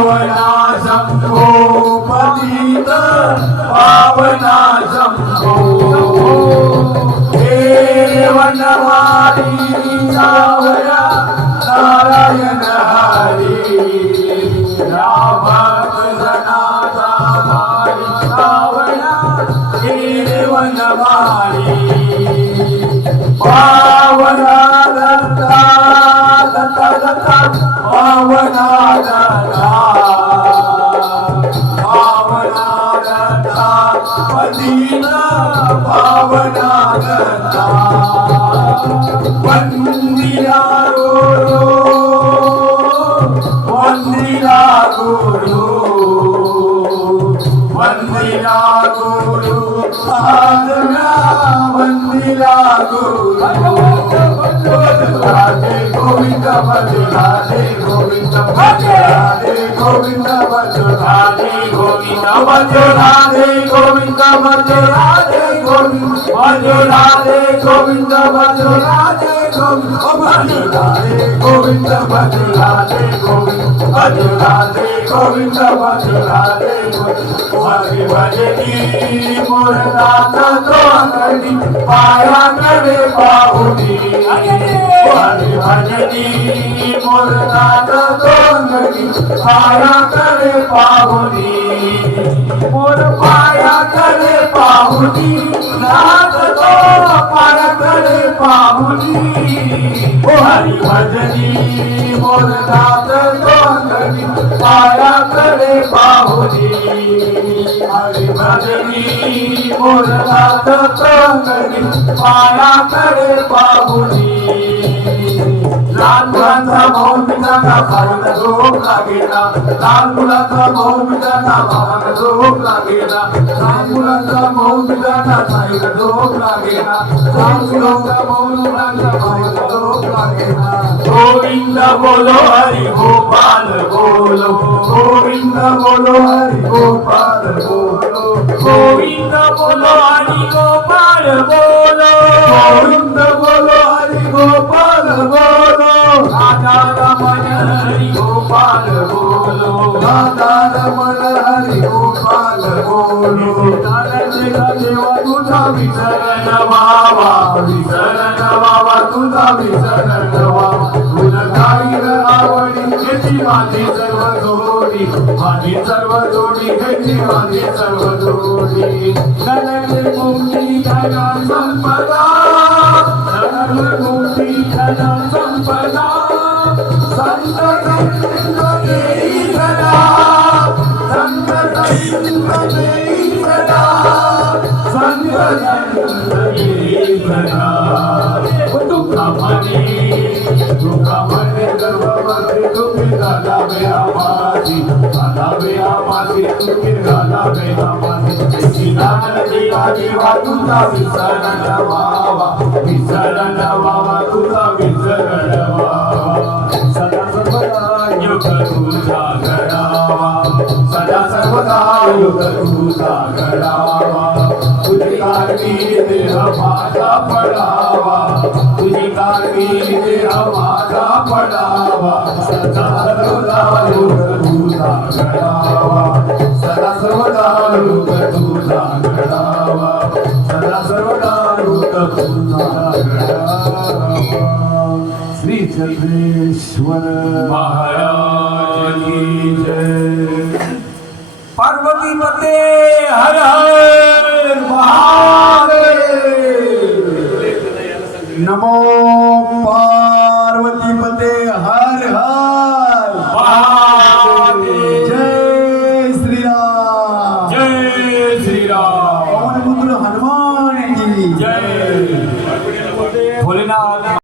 पावना शंभो पतित पावना शंभो हे वनवारी सावया नारायण हरी राम कृष्णाचा मारी सावया हे वनवारी पावना दत्ता दत्ता दत्ता पावना दत्ता पावना दत्ता पतिना पावना दत्ता वंदिला गुरु वंदिला गुरु वंदिला गुरु साधना वंदिला गुरु राधे गोविंद भज राधे गोविंद भज राधे गोविंद भज राधे गोविंद भज राधे गोविंद भज राधे गोविंद भज राधे गोविंद भज राधे गोविंद भज राधे गोविंद भज राधे गोविंद भज राधे हरि भजनी मोरनाथ दोंगडी पाया कडे पाहुनी हरि भजनी मोरनाथ दोंगडी पाया कडे पाहुनी मोर पाया कडे पाहुनी नाथ तो पाया कडे पाहुनी हरि भजनी मोरनाथ दोंगडी पाया कडे पाहुनी हरि भजनी मोरनाथ दोंगडी पाया कडे पाहुनी लाल मुलांचा भाऊ मिठाचा खायला झोप लागेना लाल मुलांचा भाऊ मिठाचा भावाला झोप लागेना लाल मुलांचा भाऊ मिठाचा खायला झोप लागेना लाल मुलांचा भाऊ मिठाचा भावाला झोप लागेना गोविंद बोलो हरि गोपाल बोलो गोविंद बोलो हरि गोपाल बोलो गोविंद बोलो हरि गोपाल बोलो गोविंद बोलो हरि गोपाल बोलो राधा रमण हरि गोपाल बोलो राधा रमण हरि गोपाल बोलो देवा तुझा विसरण व्हावा तुझा विसरण व्हावा तुझ गाईर आवडी घेती माझी सर्व जोडी माझी सर्व जोडी घेती माझी सर्व जोडी धनले मुक्ती धन संपदा धनले मुक्ती धन संपदा संत संत देई सदा संत संत देई सदा संत संत देई सदा तुका म्हणे गर्भवती तुम्ही झाला बेआमाची तुम्ही झाला बेआमाची देवा देवा तुझा विसरण व्हावा तुझा विसरण व्हावा सदा सर्वदा युग तुझा घडावा सदा सर्वदा युग तुझा घडावा तुझी कारवी देह माझा पडावा तुझी कारवी देह माझा पडावा सदा सर्वदा युग तुझा घडावा सदा सर्वदा युग तुझा घडावा सदा सर्वदा युग तुझा घडावा श्री चंद्रेश्वर महाराज की जय पार्वती पते हर हर